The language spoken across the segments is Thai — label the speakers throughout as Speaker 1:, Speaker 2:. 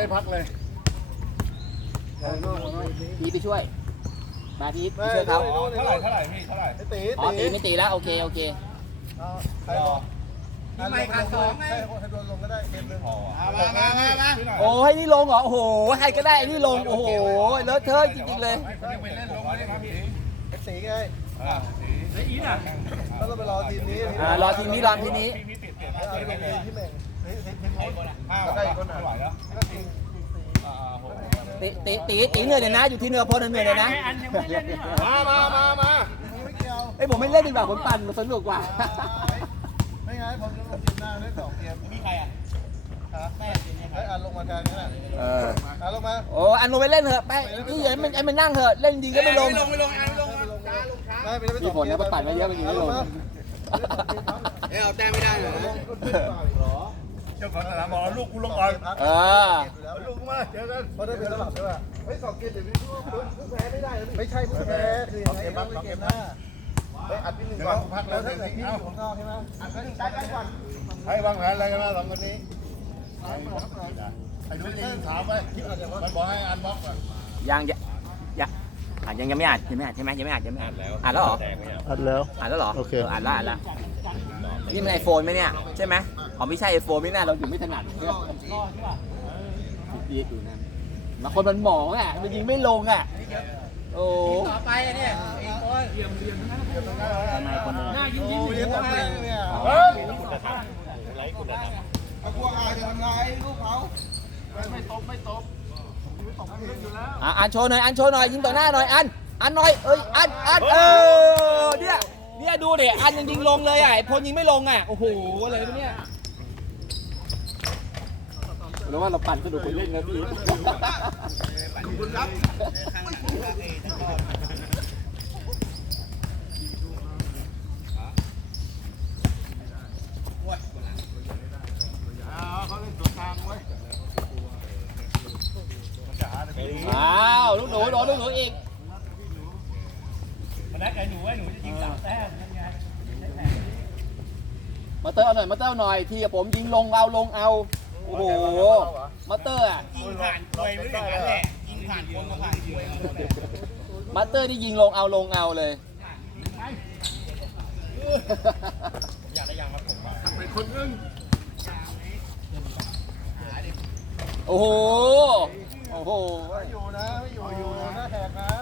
Speaker 1: พักเลย
Speaker 2: พีไปช่วยมาพีไปช่วยเขา
Speaker 1: เท่าไหร่พี่เท่าไหร่ตี
Speaker 2: อ๋อตีไม่ตีแล้วโอเค
Speaker 1: ใครรอนี่ไม่ขาดสองไงให้โดนลงก็ได้เกมนึง
Speaker 2: โอ้ให้นี่ลงเหรอโอ้โหใครก็ได้นี่ลงโอ้โหเลอะเทอะจริงๆเลย
Speaker 1: ไปเล่นลงเลยครับพี่สีไงไอ้อีน่ะต้องไปรอทีมนี้
Speaker 2: รอทีมนี้
Speaker 1: พี่เม่งได้คนไหวแล้ว
Speaker 2: ตีเหนื่อยเลยนะอยู่ที่เนื้อพลเหนื่อยเลยนะ
Speaker 1: มา
Speaker 2: ไอ้ผมไม่เล่นดีกว่าผมปั่นสนุกกว่า
Speaker 1: ไม่ไงผมจะลงทีมหน้าเล่น2 เกมมีใครอ่ะไม่อันลงมาแทนนี่แหละอันลงมา
Speaker 2: โอ้อันลงไปเล่นเถอะไปนี่อย่ามันนั่งเถอะเล่นดีก็ไม่ลงมีผลนะปั่นมาเยอะไปกี่ไม่ลง
Speaker 1: เอาแต้มไม่ได้เหรอเจ้าของสนามบอกลูกกูลงก่อนลูกกูมาเจอกันเพราะได้เป็นระดับใช่ป่ะเฮ้ย2 เกมเดี๋ยวพี่แพ้ไม่ได้ไม่ใช่แพ้คือ2 เกมรับ2 เกมหน้าอัดพี่1ก่อนพักแล้วถ้าเกิดพี่อยู่ของนอกใช่ไหมอัดไป1ได้ก่อนให้วางแผนอะไรกันมา2 คนนี้ไอ้ดูยิงถามไปมันบอกให้อันบล็อก
Speaker 2: ยังไม่อัดใช่ไหมยังไม่อัดแล้วเหรอ
Speaker 1: อัดแล้ว
Speaker 2: เหรอ
Speaker 1: โอเค
Speaker 2: อัดแล้วนี่มันไอโฟนไหมเนี่ยใช่ไหมอ๋อไม่ใช่ไอโฟนไม่น่าเราอยู่ไม่ถนัดดีดูนะบางคนมันหมองอ่ะมันยิงไม่ลงอ่ะโอ้ต่อไปเนี่ยอีกคนเยี่ยมหน้ายิ้ม
Speaker 1: เนี่ยไรคุณธรรมพวกอาจะทำลายลูกเขาไม่ตบ
Speaker 2: อันโชว์หน่อยยิงต่อหน้าหน่อยอันหน่อยอันเนี่ยดูดิอันยังยิงลงเลยอ่ะพลยิงไม่ลงอ่ะโอ้โหอะไรเนี่ยแล้วว่าเราปั่นสนุกคนเล่นนะพี่
Speaker 1: คุณครับเขาเล่นตัวทางไว้
Speaker 2: ลูกหนูอีก
Speaker 3: มาได้ไก่หนูไว้หนูจะยิง3 แต้มยังไง
Speaker 2: มาเตอร์หน่อยที่ผมยิงลงเอาโอ้โหมาเตอร์อ่ะ
Speaker 3: ยิงผ่านกลวยไม่อย่างนั้นแหละยิงผ่านคนมาผ่านกลวย
Speaker 2: มาเตอร์ที่ยิงลงเอาเลย
Speaker 3: อยากได้ยังมาผมมา
Speaker 1: เป็นคนนึง
Speaker 2: โอ้โห
Speaker 1: ไม่อยู่นะหน้าแหกนะ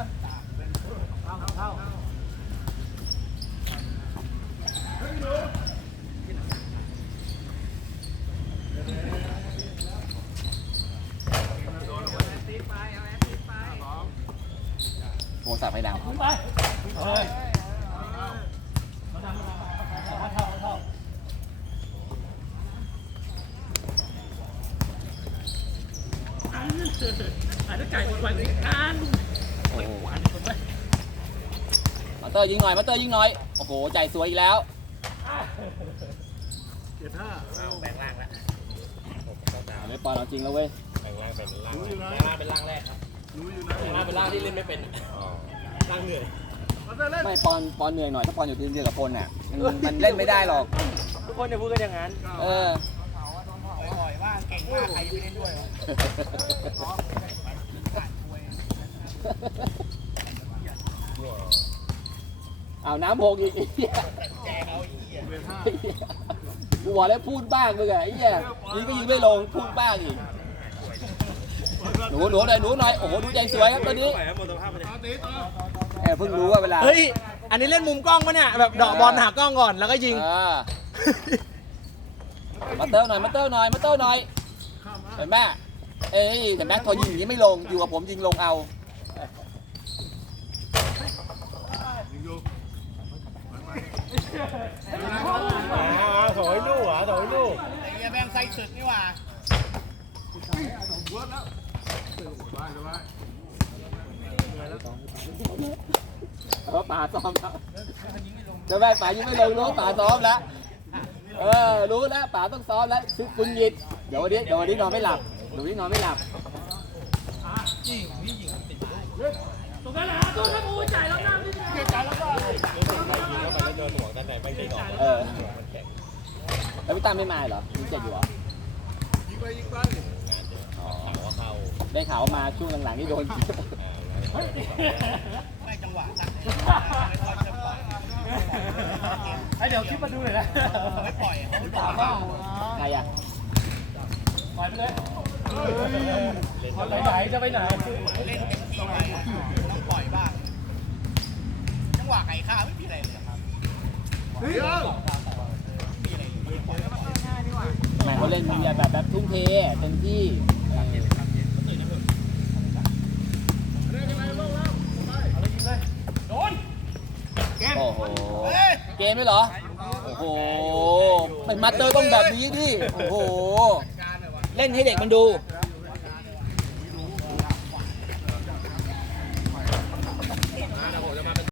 Speaker 2: โทรศัพท์ให้ดัง
Speaker 3: อาจจะไก่หมดวันนี้กัน
Speaker 2: มาเตอร์ยิงหน่อยโอ้โหใจสวยอีกแล้ว
Speaker 3: แบ่งล่างแล้ว
Speaker 2: ไม่ปล่อยเราจริงแล้วเว้ย
Speaker 3: แบ่งล่างเป็นล่างแรกครับเป็นล่างที่เล่นไม่เป็นล่างเหนื่อย
Speaker 2: ไม่ปอนเหนื่อยหน่อยถ้าปอนอยู่ทีมเดียวกับพลน่ะมันเล่นไม่ได้หรอก
Speaker 3: ทุกคนจะพูดกันอย่างนั้น
Speaker 1: ว่าเก่งมากใครจะไปเล่นด้วย
Speaker 2: เอาน้ำโพกอีกกูบอกแล้วพูดบ้างมึงไงไอ้เหี้ยนี่ก็ยิงไม่ลงพูดบ้างอีกหนูหน่อยโอ้โหดูใจสวยครับตอนนี้เพิ่งรู้ว่าเวลา
Speaker 3: เฮ้ยอันนี้เล่นมุมกล้องปะเนี่ยแบบดอกบอลหากล้องก่อนแล้วก็ยิง
Speaker 2: มาเตอร์หน่อยเห็นไหมเห็นไหมพอยิงอย่างนี้ไม่ลงอยู่กับผมยิงลงเอา
Speaker 3: ถอยลูกไอ้เหี้ยแม่งไส้ศึกนี่หว่า
Speaker 2: แล้วป่าซ้อมแล้วจะแม่ป่ายิงไม่ลงรู้ป่าซ้อมแล้วรู้แล้วป่าต้องซ้อมแล้วซื้อคุณยิดเดี๋ยววันนี้นอนไม่หลับ
Speaker 3: ตรงนั้นแหละตัวนั้นโอ้ยจ่ายแล้วนะจ่ายแล้วก็
Speaker 2: แล้วพี่ตั้มไม่มาเหรอยิงเจ็ดอยู่เหรอ
Speaker 1: ยิงไป
Speaker 2: อ๋อได้ข่าวว่ามาช่วงหลังๆนี่โดน
Speaker 1: ไม่จังหวะตั้งไม่ค่อยจะปล่อย
Speaker 3: เดี๋ยวคลิปมาดูเลยนะ
Speaker 1: ไม่ปล่อยเขา
Speaker 3: ถามว่า
Speaker 2: ใครอ่ะ
Speaker 3: ปล่อยไปเลยจะไปไหนจะไปไหน
Speaker 1: เล่นเต็มที่ไปต้องปล่อยบ้างจังหวะไก่ข้าไม่มีอะไรเลยครับ
Speaker 2: แม่เขาเล่นแบบทุ่มเทเต็มที่โอ้โหเกมด้วยเหรอโอ้โหเป็นมาสเตอร์ต้องแบบนี้ดิโอ้โหเล่นให้เด็กมันดู
Speaker 1: เ